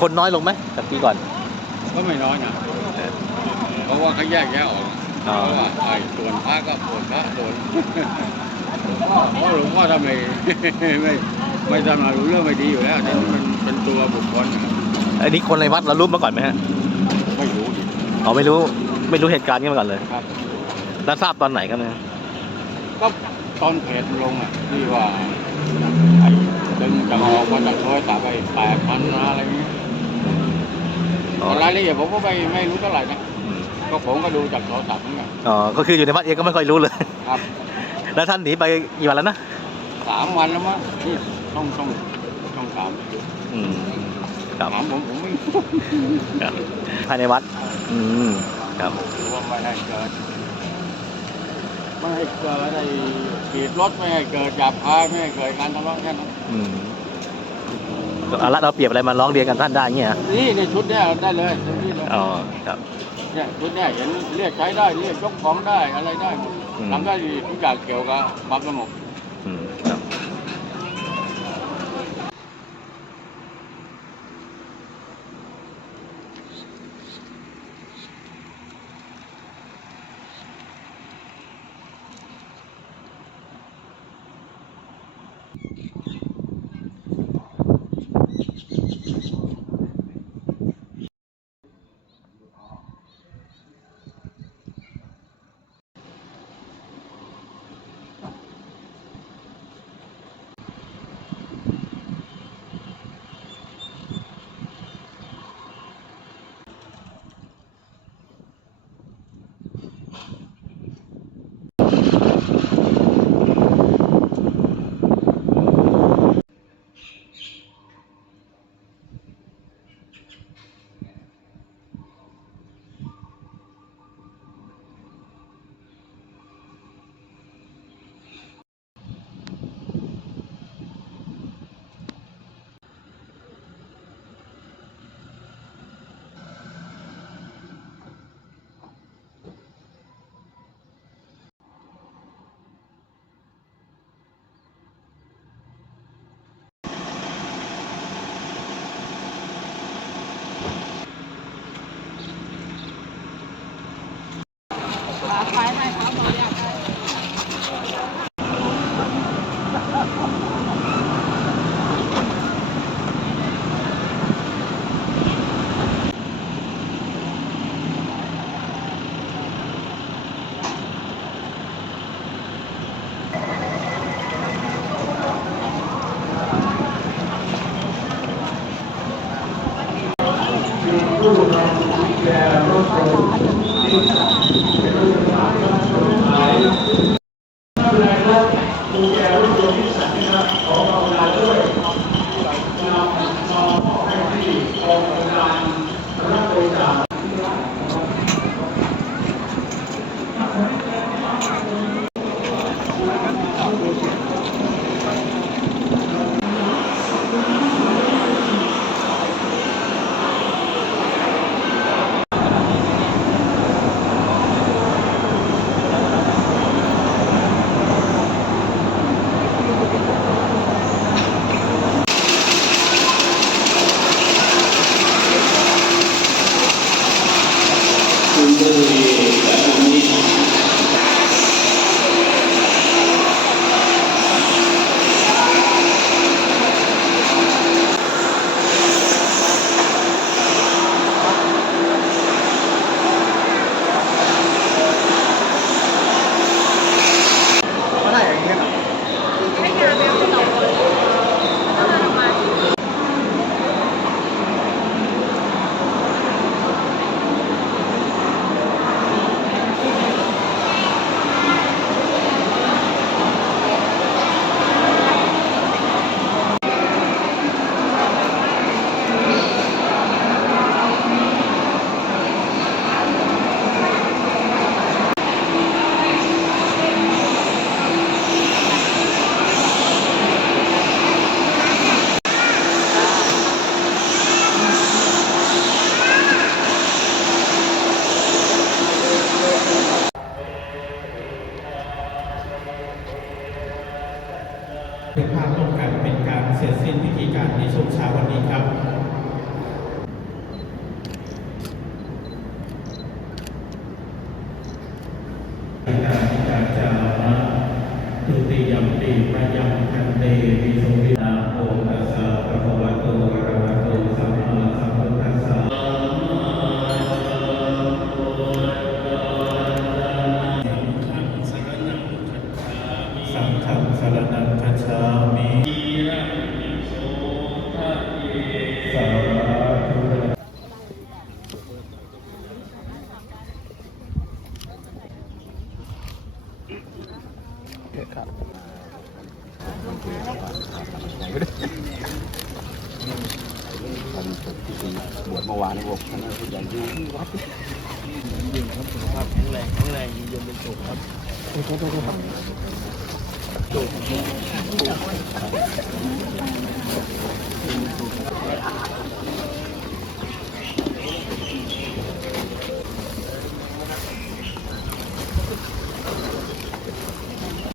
คนน้อยลงไหมจากปีก่อน ก็ไม่น้อยนะเพราะว่าเขาแยกแยะออกอ๋เพอราะว่าไอ้ส่วนพระก็ส่วนพระส่วนเพราะหลวงพ่อทำไม่ไม่ไม่ทำอะไรรู้เรื่องไม่ดีอยู่แล้วนี่มันเป็นตัวบุคคลอันนี้คนในวัดเรารู้มาก่อนไหมฮะไม่รู้ดิอ๋อไม่รู้ไม่รู้เหตุการณ์นี้มาก่อนเลยครับ แล้วทราบตอนไหนครับเนี่ยก็ตอนเพจลงอะที่ว่าไอ้ดึงจะออกมาจากโทรศัพท์ไปแปดพันอะไรเงี้ย อ๋อรายละเอียดผมก็ไม่ไม่รู้เท่าไหร่นะอืมก็ผมก็ดูจากโทรศัพท์นี่อ๋อก็คืออยู่ในวัดเองก็ไม่ค่อยรู้เลย ครับแล้วท่านหนีไปกี่วันแล้วนะสามวันแล้วมั้งที่ต้องต้องต้องถามอืมครับถามผมผมไม่ครับภายในวัด อืมครับรู้ว่าไม่ให้เกิดไม่ให้เกิดไอ้ขีดรถไม่ให้เกิดจับพายไม่ให้เกิดการทะเลาะแค่นั้นอืม เอาละเราเปรียบอะไรมาร้องเรียนกันท่านได้เงี้ยนี่ในชุดเนี้ยได้เลยเต็มที่เลยอ๋อครับเนี่ยชุดเนี้ยเห็นเรียกใช้ได้เรียกยกของได้อะไรได้หมดอืมทำได้ดีทุกอย่างเกี่ยวกับความสงบ you ไปให้เเป็นภาพร่วมกันเป็นการเสร็จสิ้นพิธีการในช่วงเช้าวันนี้ครับ ครับทำสุดที่บวชเมื่อวานนี่บอกท่านผู้ใหญ่อยู่วัดยืนครับสุขภาพแข็งแรงแข็งแรงยืนยงเป็นสุขครับสุข